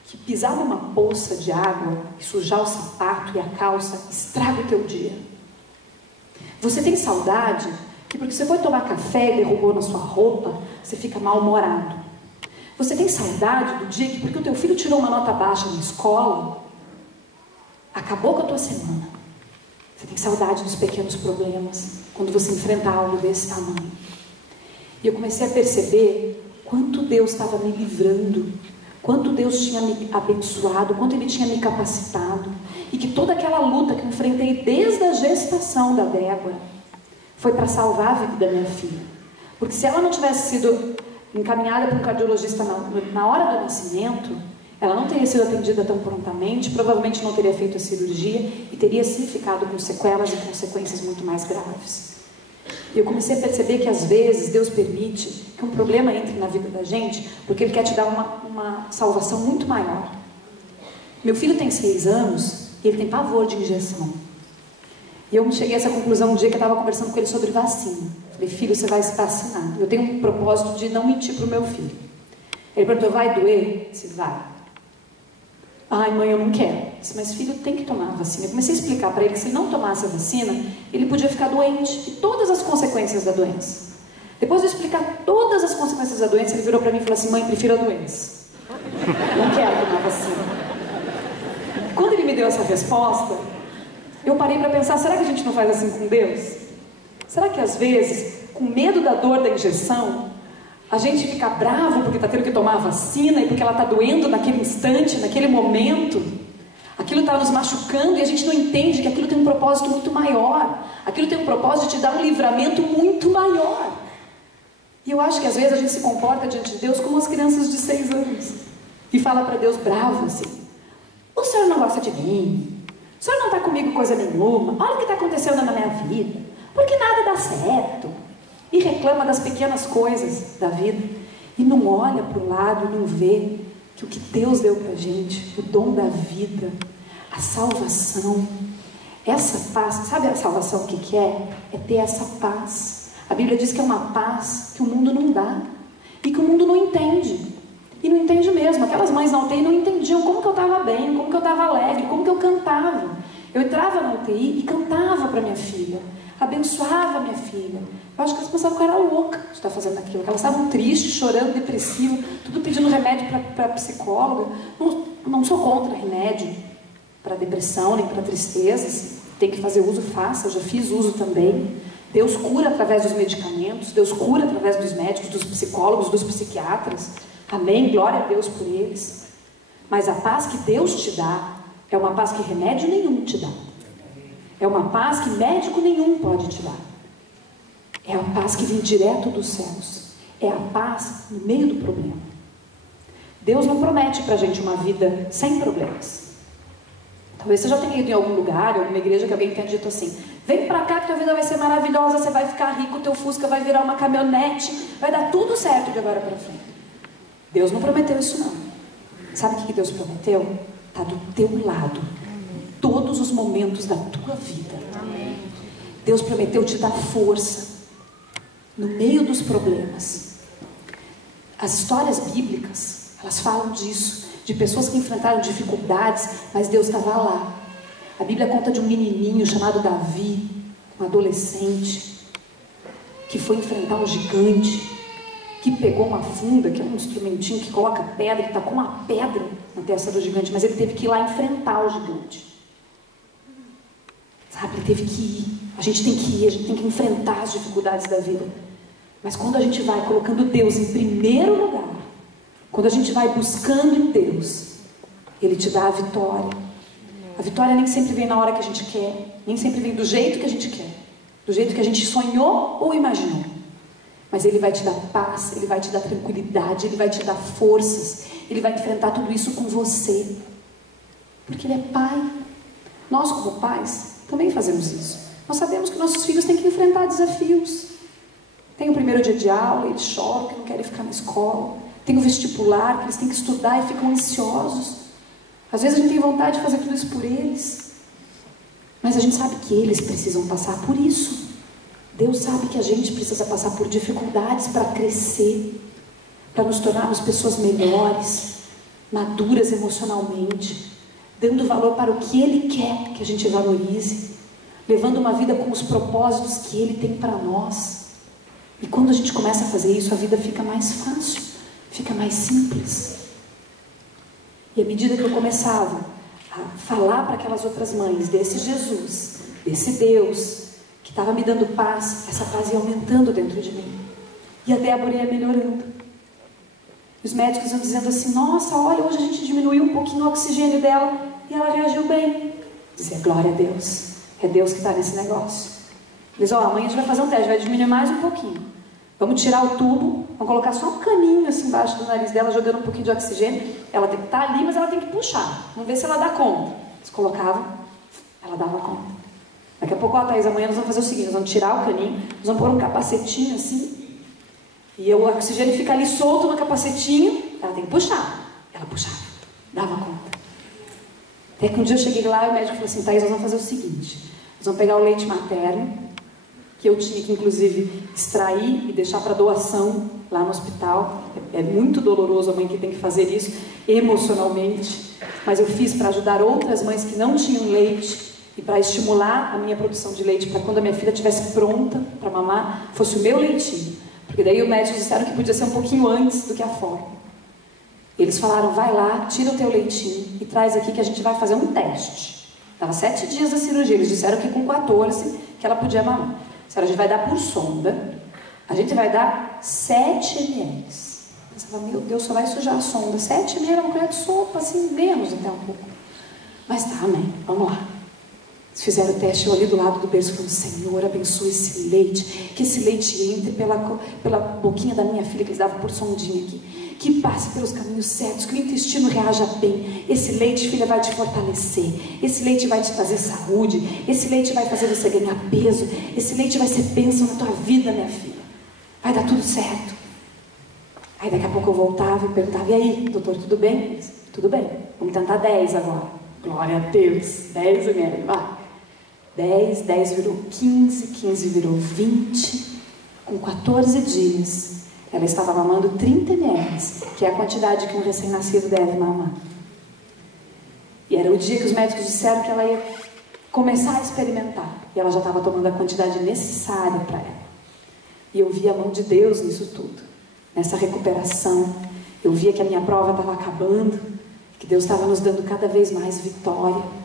que pisar numa poça de água e sujar o sapato e a calça estraga o teu dia. Você tem saudade que porque você foi tomar café e derrubou na sua roupa, você fica mal-humorado. Você tem saudade do dia que porque o teu filho tirou uma nota baixa na escola, acabou com a tua semana. Você tem saudade dos pequenos problemas, quando você enfrenta algo desse tamanho. E eu comecei a perceber quanto Deus estava me livrando, quanto Deus tinha me abençoado, quanto Ele tinha me capacitado, e que toda aquela luta que eu enfrentei desde a gestação da Débora foi para salvar a vida da minha filha. Porque se ela não tivesse sido encaminhada para um cardiologista na hora do nascimento, ela não teria sido atendida tão prontamente, provavelmente não teria feito a cirurgia e teria sim ficado com sequelas e consequências muito mais graves. E eu comecei a perceber que às vezes Deus permite que que um problema entre na vida da gente, porque ele quer te dar uma salvação muito maior. Meu filho tem 6 anos e ele tem pavor de injeção. E eu cheguei a essa conclusão um dia que eu estava conversando com ele sobre vacina. Falei, filho, você vai se vacinar. Eu tenho um propósito de não mentir para o meu filho. Ele perguntou, vai doer? Eu disse, vai. Ai, mãe, eu não quero. Eu disse, mas filho, tem que tomar a vacina. Eu comecei a explicar para ele que se ele não tomasse a vacina, ele podia ficar doente. E todas as consequências da doença. Depois de eu explicar todas as consequências da doença, ele virou para mim e falou assim, mãe, prefiro a doença. Não quero tomar vacina. Quando ele me deu essa resposta, eu parei para pensar, será que a gente não faz assim com Deus? Será que às vezes, com medo da dor da injeção, a gente fica bravo porque está tendo que tomar a vacina e porque ela está doendo naquele instante, naquele momento? Aquilo está nos machucando e a gente não entende que aquilo tem um propósito muito maior. Aquilo tem um propósito de te dar um livramento muito maior. E eu acho que às vezes a gente se comporta diante de Deus como as crianças de 6 anos. E fala para Deus bravo assim, o senhor não gosta de mim? O senhor não está comigo coisa nenhuma? Olha o que está acontecendo na minha vida. Por que nada dá certo? E reclama das pequenas coisas da vida. E não olha para o lado e não vê que o que Deus deu para a gente, o dom da vida, a salvação, essa paz, sabe a salvação o que é? É ter essa paz. A Bíblia diz que é uma paz que o mundo não dá e que o mundo não entende. E não entende mesmo. Aquelas mães na UTI não entendiam como que eu estava bem, como que eu estava alegre, como que eu cantava. Eu entrava na UTI e cantava para minha filha, abençoava minha filha. Eu acho que elas pensavam que eu era louca de estar fazendo aquilo. Elas estavam tristes, chorando, depressivas, tudo pedindo remédio para psicóloga. Não sou contra remédio para depressão, nem para tristezas. Tem que fazer uso, faça. Eu já fiz uso também. Deus cura através dos medicamentos, Deus cura através dos médicos, dos psicólogos, dos psiquiatras. Amém? Glória a Deus por eles. Mas a paz que Deus te dá é uma paz que remédio nenhum te dá. É uma paz que médico nenhum pode te dar. É a paz que vem direto dos céus. É a paz no meio do problema. Deus não promete pra gente uma vida sem problemas. Talvez você já tenha ido em algum lugar, em alguma igreja que alguém tenha dito assim, vem pra cá que tua vida vai ser maravilhosa, você vai ficar rico, teu Fusca vai virar uma caminhonete, vai dar tudo certo de agora pra frente. Deus não prometeu isso não. Sabe o que Deus prometeu? Está do teu lado, em todos os momentos da tua vida. Deus prometeu te dar força no meio dos problemas. As histórias bíblicas, elas falam disso, de pessoas que enfrentaram dificuldades, mas Deus estava lá. A Bíblia conta de um menininho chamado Davi, um adolescente, que foi enfrentar um gigante, que pegou uma funda, que é um instrumentinho que coloca pedra, que tacou uma pedra na testa do gigante, mas ele teve que ir lá enfrentar o gigante. Sabe, ele teve que ir. A gente tem que ir, a gente tem que enfrentar as dificuldades da vida. Mas quando a gente vai colocando Deus em primeiro lugar, quando a gente vai buscando em Deus, Ele te dá a vitória. A vitória nem sempre vem na hora que a gente quer, nem sempre vem do jeito que a gente quer, do jeito que a gente sonhou ou imaginou. Mas Ele vai te dar paz, Ele vai te dar tranquilidade, Ele vai te dar forças, Ele vai enfrentar tudo isso com você. Porque Ele é Pai. Nós, como pais, também fazemos isso. Nós sabemos que nossos filhos têm que enfrentar desafios. Tem o primeiro dia de aula, eles choram que não querem ficar na escola. Tem o vestibular, que eles têm que estudar e ficam ansiosos. Às vezes a gente tem vontade de fazer tudo isso por eles. Mas a gente sabe que eles precisam passar por isso. Deus sabe que a gente precisa passar por dificuldades para crescer, para nos tornarmos pessoas melhores, maduras emocionalmente, dando valor para o que Ele quer que a gente valorize, levando uma vida com os propósitos que Ele tem para nós. E quando a gente começa a fazer isso, a vida fica mais fácil, fica mais simples. E à medida que eu começava a falar para aquelas outras mães desse Jesus, desse Deus, que estava me dando paz, essa paz ia aumentando dentro de mim. E a Débora ia melhorando. E os médicos iam dizendo assim, nossa, olha, hoje a gente diminuiu um pouquinho o oxigênio dela. E ela reagiu bem. Dizia, glória a Deus. É Deus que está nesse negócio. Diz, ó, amanhã a gente vai fazer um teste, vai diminuir mais um pouquinho. Vamos tirar o tubo, vamos colocar só um caninho assim embaixo do nariz dela, jogando um pouquinho de oxigênio. Ela tem que estar ali, mas ela tem que puxar. Vamos ver se ela dá conta. Eles colocavam, ela dava conta. Daqui a pouco, ó, Thaís, amanhã nós vamos fazer o seguinte, nós vamos tirar o caninho, nós vamos pôr um capacetinho assim, E o oxigênio fica ali solto no capacetinho, ela tem que puxar. Ela puxava, dava conta. Até que um dia eu cheguei lá e o médico falou assim: Thaís, nós vamos fazer o seguinte, nós vamos pegar o leite materno, que eu tinha que inclusive extrair e deixar para doação lá no hospital. É muito doloroso a mãe que tem que fazer isso emocionalmente, mas eu fiz para ajudar outras mães que não tinham leite e para estimular a minha produção de leite, para quando a minha filha estivesse pronta para mamar, fosse o meu leitinho, porque daí os médicos disseram que podia ser um pouquinho antes do que a fórmula. Eles falaram: vai lá, tira o teu leitinho e traz aqui que a gente vai fazer um teste. Estava 7 dias da cirurgia, eles disseram que com 14 que ela podia mamar. Disseram: a gente vai dar por sonda, a gente vai dar 7 ml. Você fala: meu Deus, só vai sujar a sonda. 7 ml é uma colher de sopa, assim, menos até um pouco. Mas tá, amém, vamos lá. Eles fizeram o teste, eu ali do lado do berço falando: Senhor, abençoe esse leite, que esse leite entre pela boquinha da minha filha, que eles davam por sondinha aqui, que passe pelos caminhos certos, que o intestino reaja bem. Esse leite, filha, vai te fortalecer, esse leite vai te trazer saúde, esse leite vai fazer você ganhar peso, esse leite vai ser bênção na tua vida, minha filha, vai dar tudo certo. Aí daqui a pouco eu voltava e perguntava: e aí, doutor, tudo bem? Tudo bem, vamos tentar 10 agora. Glória a Deus, 10 ml, vai. 10 virou 15, 15 virou 20. Com 14 dias, ela estava mamando 30 ml, que é a quantidade que um recém-nascido deve mamar. E era o dia que os médicos disseram que ela ia começar a experimentar. E ela já estava tomando a quantidade necessária para ela. E eu via a mão de Deus nisso tudo, nessa recuperação. Eu via que a minha prova estava acabando, que Deus estava nos dando cada vez mais vitória.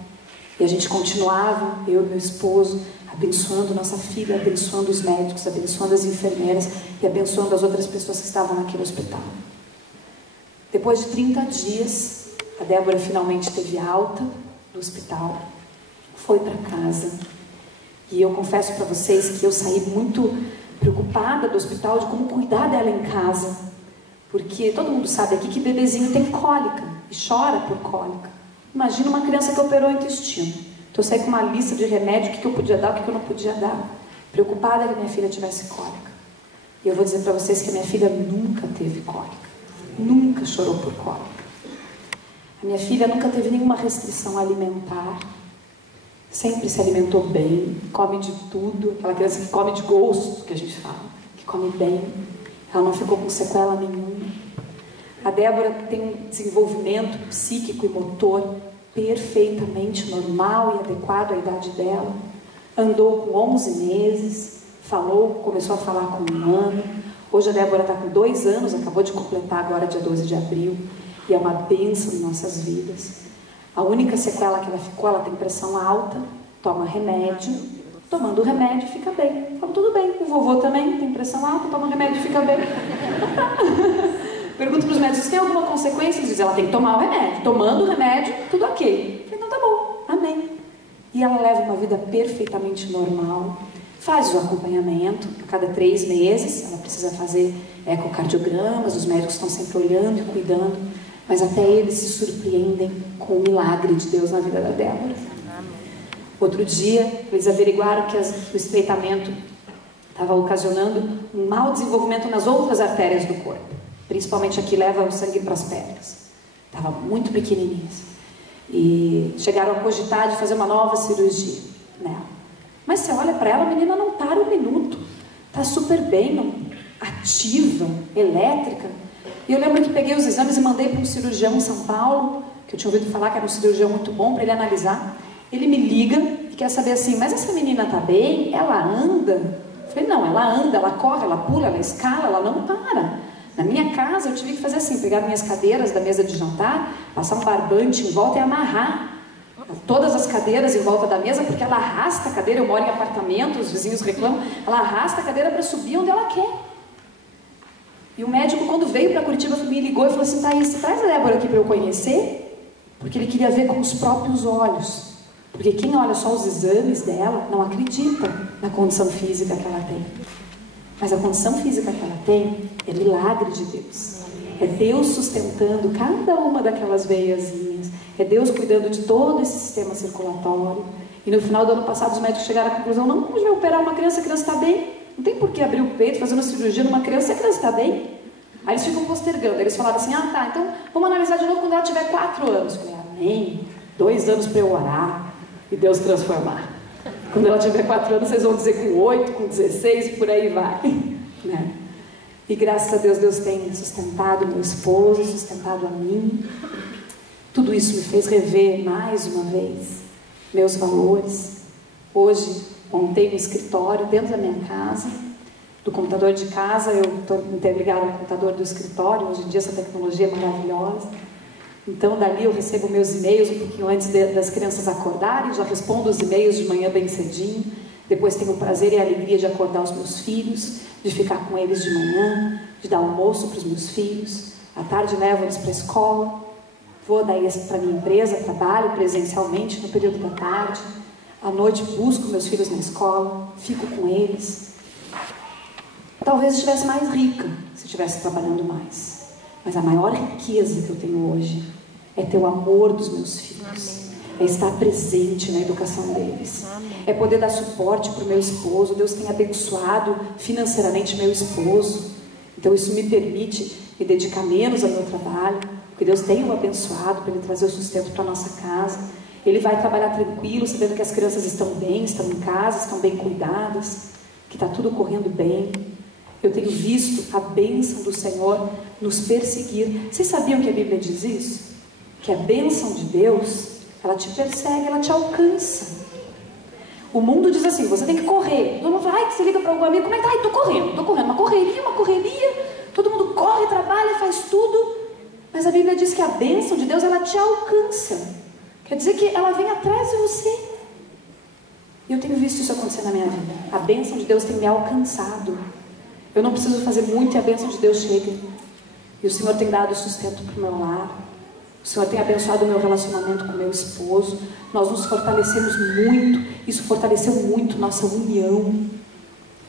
E a gente continuava, eu e meu esposo, abençoando nossa filha, abençoando os médicos, abençoando as enfermeiras e abençoando as outras pessoas que estavam naquele hospital. Depois de 30 dias, a Débora finalmente teve alta do hospital, foi para casa. E eu confesso para vocês que eu saí muito preocupada do hospital de como cuidar dela em casa. Porque todo mundo sabe aqui que bebezinho tem cólica e chora por cólica. Imagina uma criança que operou o intestino. Então eu saí com uma lista de remédio, o que eu podia dar, o que eu não podia dar. Preocupada que minha filha tivesse cólica. E eu vou dizer para vocês que a minha filha nunca teve cólica. Nunca chorou por cólica. A minha filha nunca teve nenhuma restrição alimentar. Sempre se alimentou bem, come de tudo. Aquela criança que come de gosto, que a gente fala. Que come bem. Ela não ficou com sequela nenhuma. A Débora tem um desenvolvimento psíquico e motor perfeitamente normal e adequado à idade dela. Andou com 11 meses, falou, começou a falar com 1 ano. Hoje a Débora está com 2 anos, acabou de completar agora dia 12 de abril. E é uma bênção em nossas vidas. A única sequela que ela ficou, ela tem pressão alta, toma remédio. Tomando o remédio fica bem. Fala: tudo bem, o vovô também tem pressão alta, toma remédio fica bem. Pergunto para os médicos: tem alguma consequência? Eles dizem: ela tem que tomar o remédio. Tomando o remédio, tudo ok. Eu falei: então tá bom, amém. E ela leva uma vida perfeitamente normal. Faz o acompanhamento a cada 3 meses. Ela precisa fazer ecocardiogramas. Os médicos estão sempre olhando e cuidando. Mas até eles se surpreendem com o milagre de Deus na vida da Débora. Outro dia, eles averiguaram que o estreitamento estava ocasionando um mau desenvolvimento nas outras artérias do corpo. Principalmente aqui leva o sangue para as pernas. Estava muito pequenininhas. E chegaram a cogitar de fazer uma nova cirurgia nela. Mas você olha para ela, a menina não para 1 minuto. Está super bem, ativa, elétrica. E eu lembro que peguei os exames e mandei para um cirurgião em São Paulo, que eu tinha ouvido falar que era um cirurgião muito bom, para ele analisar. Ele me liga e quer saber assim: mas essa menina está bem? Ela anda? Eu falei: não, ela anda, ela corre, ela pula, ela escala, ela não para. Na minha casa eu tive que fazer assim: pegar minhas cadeiras da mesa de jantar, passar um barbante em volta e amarrar todas as cadeiras em volta da mesa, porque ela arrasta a cadeira. Eu moro em apartamento, os vizinhos reclamam, ela arrasta a cadeira para subir onde ela quer. E o médico, quando veio para Curitiba, me ligou e falou assim: Thaís, traz a Débora aqui para eu conhecer, porque ele queria ver com os próprios olhos. Porque quem olha só os exames dela não acredita na condição física que ela tem. Mas a condição física que ela tem é milagre de Deus. É Deus sustentando cada uma daquelas veiazinhas. É Deus cuidando de todo esse sistema circulatório. E no final do ano passado os médicos chegaram à conclusão: não, vamos operar uma criança, a criança está bem. Não tem por que abrir o peito, fazer uma cirurgia numa criança, se a criança está bem. Aí eles ficam postergando. Aí eles falaram assim, ah tá, então vamos analisar de novo quando ela tiver 4 anos. Eu falei, amém, 2 anos para eu orar e Deus transformar. Quando ela tiver 4 anos, vocês vão dizer com 8, com 16, por aí vai. Né? E graças a Deus, Deus tem sustentado meu esposo, sustentado a mim. Tudo isso me fez rever mais uma vez meus valores. Hoje, montei um escritório dentro da minha casa. Do computador de casa, eu estou interligada ao computador do escritório. Hoje em dia, essa tecnologia é maravilhosa. Então, dali eu recebo meus e-mails um pouquinho antes das crianças acordarem. Já respondo os e-mails de manhã bem cedinho. Depois tenho o prazer e a alegria de acordar os meus filhos, de ficar com eles de manhã, de dar almoço para os meus filhos. À tarde levo eles para a escola. Vou daí para a minha empresa, trabalho presencialmente no período da tarde. À noite busco meus filhos na escola, fico com eles. Talvez eu estivesse mais rica se estivesse trabalhando mais. Mas a maior riqueza que eu tenho hoje é ter o amor dos meus filhos. É estar presente na educação deles. É poder dar suporte para o meu esposo. Deus tem abençoado financeiramente meu esposo. Então isso me permite me dedicar menos ao meu trabalho, porque Deus tem o abençoado para ele trazer o sustento para a nossa casa. Ele vai trabalhar tranquilo, sabendo que as crianças estão bem, estão em casa, estão bem cuidadas, que está tudo correndo bem. Eu tenho visto a bênção do Senhor nos perseguir. Vocês sabiam que a Bíblia diz isso? Que a bênção de Deus, ela te persegue, ela te alcança. O mundo diz assim, você tem que correr. Todo mundo fala, ai, você liga para algum amigo, como é que tá? Ai, tô correndo. Uma correria. Todo mundo corre, trabalha, faz tudo. Mas a Bíblia diz que a bênção de Deus, ela te alcança. Quer dizer que ela vem atrás de você. E eu tenho visto isso acontecer na minha vida. A bênção de Deus tem me alcançado. Eu não preciso fazer muito e a bênção de Deus chega. E o Senhor tem dado sustento para o meu lar. O Senhor tem abençoado o meu relacionamento com o meu esposo. Nós nos fortalecemos muito. Isso fortaleceu muito nossa união.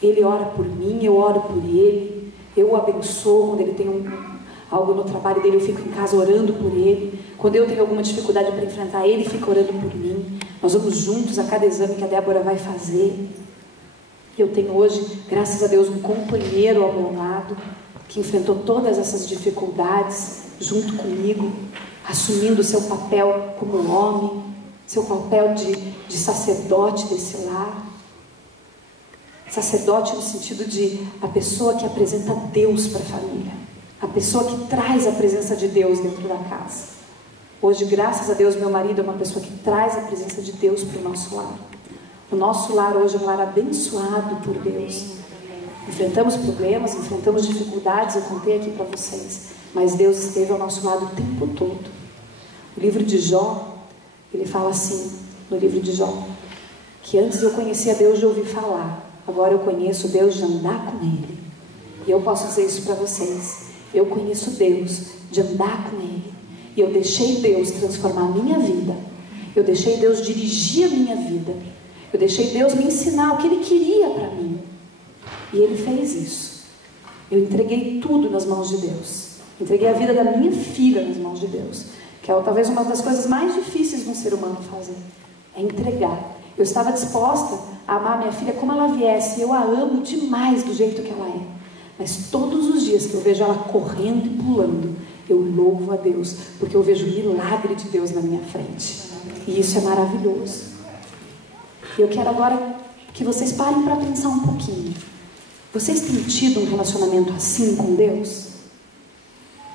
Ele ora por mim, eu oro por ele. Eu o abençoo quando ele tem algo no trabalho dele, eu fico em casa orando por ele. Quando eu tenho alguma dificuldade para enfrentar, ele fica orando por mim. Nós vamos juntos a cada exame que a Débora vai fazer. Eu tenho hoje, graças a Deus, um companheiro ao meu lado, que enfrentou todas essas dificuldades junto comigo, assumindo o seu papel como homem, seu papel de sacerdote desse lar. Sacerdote no sentido de a pessoa que apresenta Deus para a família, a pessoa que traz a presença de Deus dentro da casa. Hoje, graças a Deus, meu marido é uma pessoa que traz a presença de Deus para o nosso lar. O nosso lar hoje é um lar abençoado por Deus. Enfrentamos problemas, enfrentamos dificuldades, eu contei aqui para vocês, mas Deus esteve ao nosso lado o tempo todo. O livro de Jó, ele fala assim, no livro de Jó, que antes eu conhecia Deus de ouvir falar, agora eu conheço Deus de andar com Ele. E eu posso dizer isso para vocês, eu conheço Deus de andar com Ele. E eu deixei Deus transformar a minha vida. Eu deixei Deus dirigir a minha vida. Eu deixei Deus me ensinar o que Ele queria para mim. E Ele fez isso. Eu entreguei tudo nas mãos de Deus. Entreguei a vida da minha filha nas mãos de Deus. Que é talvez uma das coisas mais difíceis de um ser humano fazer. É entregar. Eu estava disposta a amar minha filha como ela viesse. Eu a amo demais do jeito que ela é. Mas todos os dias que eu vejo ela correndo e pulando, eu louvo a Deus, porque eu vejo o milagre de Deus na minha frente. E isso é maravilhoso. E eu quero agora que vocês parem para pensar um pouquinho. Vocês têm tido um relacionamento assim com Deus?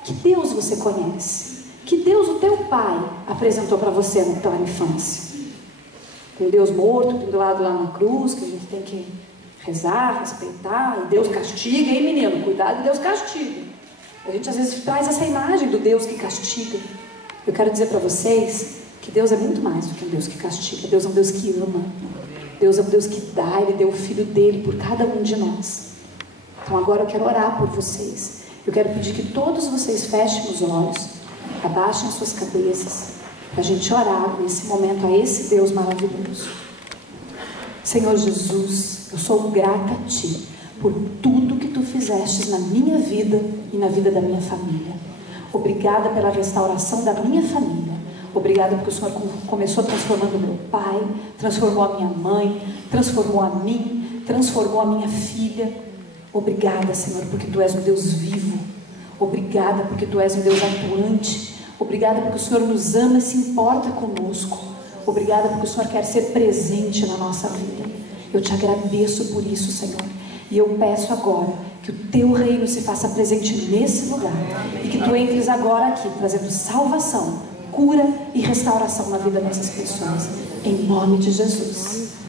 Que Deus você conhece? Que Deus o teu pai apresentou para você na tua infância? Um Deus morto, pendurado lá na cruz, que a gente tem que rezar, respeitar, e Deus castiga, hein menino? Cuidado, Deus castiga. A gente às vezes traz essa imagem do Deus que castiga. Eu quero dizer para vocês que Deus é muito mais do que um Deus que castiga. Deus é um Deus que ama. Deus é um Deus que dá. Ele deu o Filho dele por cada um de nós. Então agora eu quero orar por vocês. Eu quero pedir que todos vocês fechem os olhos, abaixem as suas cabeças, para a gente orar nesse momento a esse Deus maravilhoso. Senhor Jesus, eu sou grata a Ti por tudo que Tu fizeste na minha vida e na vida da minha família. Obrigada pela restauração da minha família. Obrigada porque o Senhor começou transformando meu pai, transformou a minha mãe, transformou a mim, transformou a minha filha. Obrigada, Senhor, porque Tu és um Deus vivo. Obrigada porque Tu és um Deus atuante. Obrigada porque o Senhor nos ama e se importa conosco. Obrigada porque o Senhor quer ser presente na nossa vida. Eu Te agradeço por isso, Senhor. E eu peço agora que o Teu reino se faça presente nesse lugar. E que Tu entres agora aqui, trazendo salvação, cura e restauração na vida dessas pessoas. Em nome de Jesus.